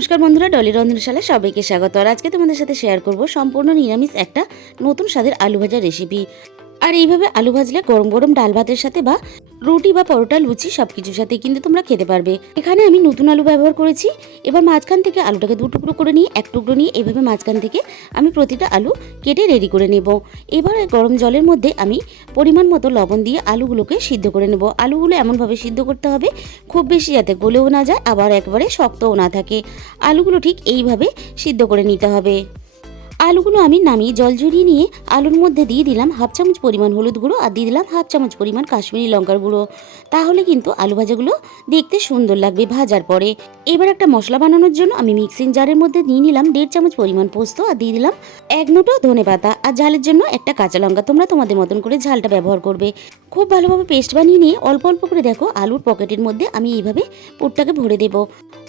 নমস্কার বন্ধুরা, ডলি রন্ধনশালায় সবাইকে স্বাগত। আর আজকে তোমাদের সাথে শেয়ার করব সম্পূর্ণ নিরামিষ একটা নতুন স্বাদের আলু ভাজার রেসিপি। আর এইভাবে আলু ভাজলে গরম গরম ডাল ভাতের সাথে বা রুটি বা পরোটা, লুচি সব কিছুর সাথে কিন্তু তোমরা খেতে পারবে। এখানে আমি নতুন আলু ব্যবহার করেছি। এবার মাঝখান থেকে আলুটাকে দু টুকরো করে নিয়ে এক টুকরো নিয়ে এইভাবে মাঝখান থেকে আমি প্রতিটা আলু কেটে রেডি করে নেব। এবার গরম জলের মধ্যে আমি পরিমাণ মতো লবণ দিয়ে আলুগুলোকে সিদ্ধ করে নেব। আলুগুলো এমনভাবে সিদ্ধ করতে হবে খুব বেশি যাতে গলেও না যায়, আবার একবারে শক্তও না থাকে। আলুগুলো ঠিক এইভাবে সিদ্ধ করে নিতে হবে। আলুগুলো আমি নামিয়ে জল ঝরিয়ে নিয়ে আলুর মধ্যে দিয়ে দিলাম হাফ চামচ পরিমাণ হলুদ গুঁড়ো আর দিয়ে দিলাম হাফ চামচ পরিমাণ কাশ্মীরি লঙ্কার গুঁড়ো। তাহলে কিন্তু আলু ভাজাগুলো দেখতে সুন্দর লাগবে ভাজার পরে। এবার একটা মশলা বানানোর জন্য আমি মিক্সিং জারের মধ্যে নিয়ে নিলাম 1.5 চামচ পরিমাণ পোস্ত আর দিয়ে দিলাম 1 মুঠো ধনেপাতা আর ঝালের জন্য একটা কাঁচা লঙ্কা। তোমরা তোমাদের মতন করে ঝালটা ব্যবহার করবে। খুব ভালোভাবে পেস্ট বানিয়ে নিয়ে অল্প অল্প করে দেখো আলুর পকেটের মধ্যে আমি এইভাবে পুরটাকে ভরে দেব।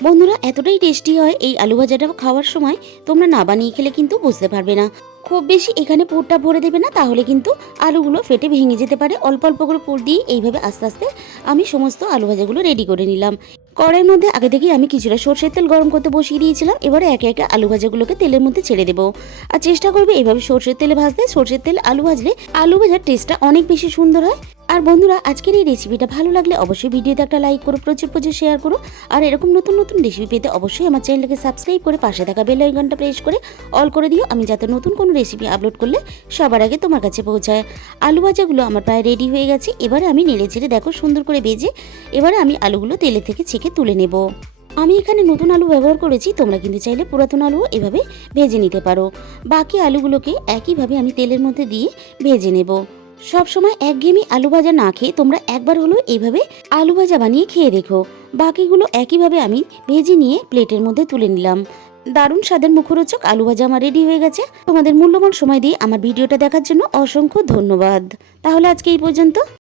বন্ধুরা, এতটাই টেস্টি হয় এই আলু ভাজাটা খাওয়ার সময়, তোমরা না বানিয়ে খেলে কিন্তু বুঝতে পারবে না। খুব বেশি এখানে পুরটা ভরে দেবে না, তাহলে কিন্তু আলুগুলো ফেটে ভেঙে যেতে পারে। অল্প অল্প করে পুর দিয়ে এইভাবে আস্তে আস্তে আমি সমস্ত আলু ভাজাগুলো রেডি করে নিলাম। কড়াইয়ের মধ্যে আগে থেকেই আমি কিছুটা সরষের তেল গরম করতে বসিয়ে দিয়েছিলাম। এবারে একে একে আলু ভাজাগুলোকে তেলের মধ্যে ছেড়ে দেবো। আর চেষ্টা করবে এইভাবে সরষের তেলে ভাজতে। সরষের তেল আলু ভাজলে আলু ভাজার টেস্টটা অনেক বেশি সুন্দর হয়। আর বন্ধুরা, আজকের এই রেসিপিটা ভালো লাগলে অবশ্যই ভিডিওতে একটা লাইক করো, প্রচুর প্রচুর শেয়ার করো। আর এরকম নতুন নতুন রেসিপি পেতে অবশ্যই আমার চ্যানেলটাকে সাবস্ক্রাইব করে পাশে থাকা বেল আইকনটা প্রেস করে অল করে দিও। আমি যাতে নতুন কোনো রেসিপি আপলোড করলে সবার আগে তোমার কাছে পৌঁছায়। আলু ভাজাগুলো আমার প্রায় রেডি হয়ে গেছে। এবারে আমি নেড়ে চেড়ে দেখো সুন্দর করে ভেজে এবারে আমি আলুগুলো তেলে থেকে ছেঁকে তুলে নেব। আমি এখানে নতুন আলু ব্যবহার করেছি, তোমরা কিন্তু চাইলে পুরাতন আলুও এভাবে ভেজে নিতে পারো। বাকি আলুগুলোকে একইভাবে আমি তেলের মধ্যে দিয়ে ভেজে নেব। সবসময় একঘেয়েমি আলু ভাজা না খেয়ে তোমরা একবার হলেও এইভাবে আলু ভাজা বানিয়ে খেয়ে দেখো। বাকিগুলো একইভাবে আমি ভেজে নিয়ে প্লেটের মধ্যে তুলে নিলাম। দারুণ স্বাদের মুখরোচক আলু ভাজা আমার রেডি হয়ে গেছে। তোমাদের মূল্যবান সময় দিয়ে আমার ভিডিওটা দেখার জন্য অসংখ্য ধন্যবাদ। তাহলে আজকে এই পর্যন্ত।